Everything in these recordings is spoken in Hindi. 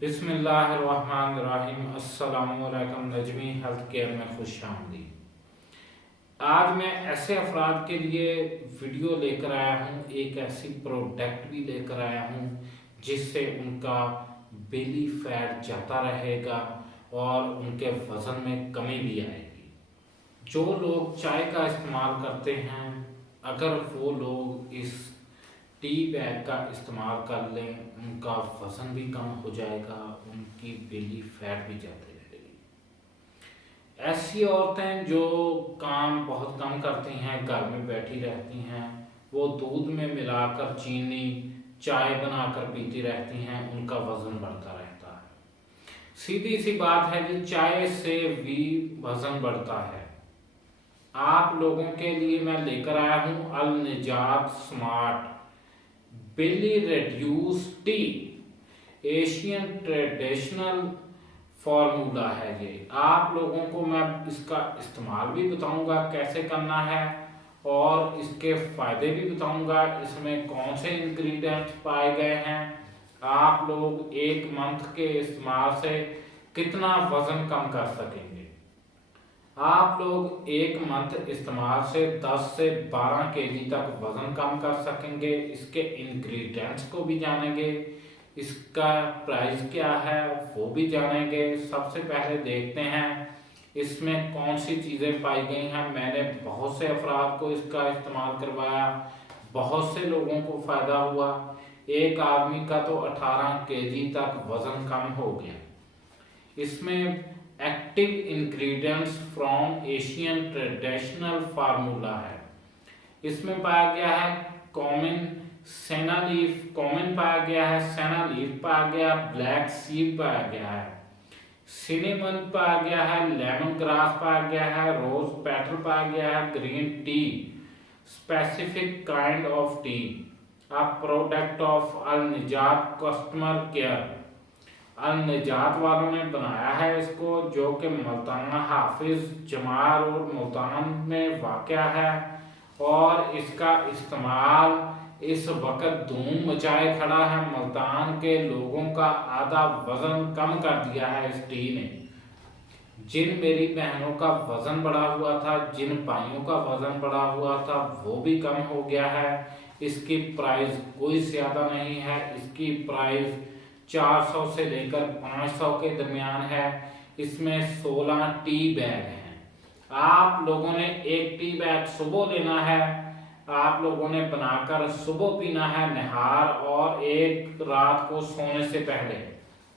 बिस्मिल्लाहिर्रहमानिर्रहीम। अस्सलामुअलैकुम। नजमी हेल्थ केयर में खुशामदीद। आज मैं ऐसे अफराद के लिए वीडियो लेकर आया हूँ, एक ऐसी प्रोडक्ट भी लेकर आया हूँ जिससे उनका बेली फैट जाता रहेगा और उनके वज़न में कमी भी आएगी। जो लोग चाय का इस्तेमाल करते हैं, अगर वो लोग इस टी बैग का इस्तेमाल कर लें, उनका वज़न भी कम हो जाएगा, उनकी बेली फैट भी जाती रहेगी। ऐसी औरतें जो काम बहुत कम करती हैं, घर में बैठी रहती हैं, वो दूध में मिलाकर चीनी चाय बनाकर पीती रहती हैं, उनका वज़न बढ़ता रहता है। सीधी सी बात है कि चाय से भी वज़न बढ़ता है। आप लोगों के लिए मैं लेकर आया हूँ Al Nijat smart belly reduce tea. Asian traditional formula है ये। आप लोगों को मैं इसका इस्तेमाल भी बताऊंगा कैसे करना है और इसके फायदे भी बताऊंगा, इसमें कौन से इंग्रेडिएंट्स पाए गए हैं। आप लोग एक मंथ के इस्तेमाल से कितना वजन कम कर सकेंगे। आप लोग एक मंथ इस्तेमाल से 10 से 12 केजी तक वजन कम कर सकेंगे। इसके इंग्रेडिएंट्स को भी जानेंगे, इसका प्राइस क्या है वो भी जानेंगे। सबसे पहले देखते हैं इसमें कौन सी चीज़ें पाई गई हैं। मैंने बहुत से अफराद को इसका इस्तेमाल करवाया, बहुत से लोगों को फ़ायदा हुआ। एक आदमी का तो 18 केजी तक वज़न कम हो गया। इसमें active ingredients from Asian traditional formula है। इसमें पाया गया है कॉमन सेना लीफ, कॉमन पाया गया है, सेना लीफ पाया गया, ब्लैक सीड पाया गया है, सिनेमन पाया गया है, लेमन ग्रास पाया गया है, रोज पेटल पाया गया है, green tea, specific kind of tea, a product of Al Nijat customer care. अल निजात वालों ने बनाया है इसको, जो कि मुल्तान हाफिज जमाल और मुल्तान में वाक़या है और इसका इस्तेमाल इस वक्त धूम मचाए खड़ा है। मुल्तान के लोगों का आधा वजन कम कर दिया है इस टी ने। जिन मेरी बहनों का वजन बढ़ा हुआ था, जिन भाइयों का वजन बढ़ा हुआ था, वो भी कम हो गया है। इसकी प्राइस कोई ज़्यादा नहीं है, इसकी प्राइस 400 से लेकर 500 के दरमियान है। इसमें 16 टी बैग हैं। आप लोगों ने एक टी बैग सुबह लेना है, आप लोगों ने बनाकर सुबह पीना है निहार, और एक रात को सोने से पहले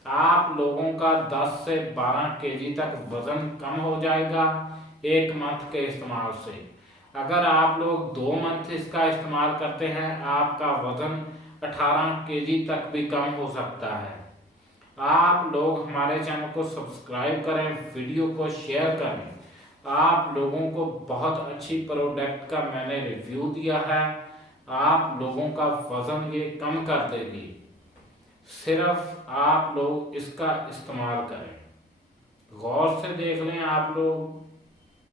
आप लोगों का 10 से 12 केजी तक वजन कम हो जाएगा एक मंथ के इस्तेमाल से। अगर आप लोग 2 मंथ इसका इस्तेमाल करते हैं, आपका वजन 18 केजी तक भी कम हो सकता है। आप लोग हमारे चैनल को सब्सक्राइब करें, वीडियो को शेयर करें। आप लोगों को बहुत अच्छी प्रोडक्ट का मैंने रिव्यू दिया है, आप लोगों का वजन ये कम कर देगी। सिर्फ आप लोग इसका इस्तेमाल करें, गौर से देख लें आप लोग।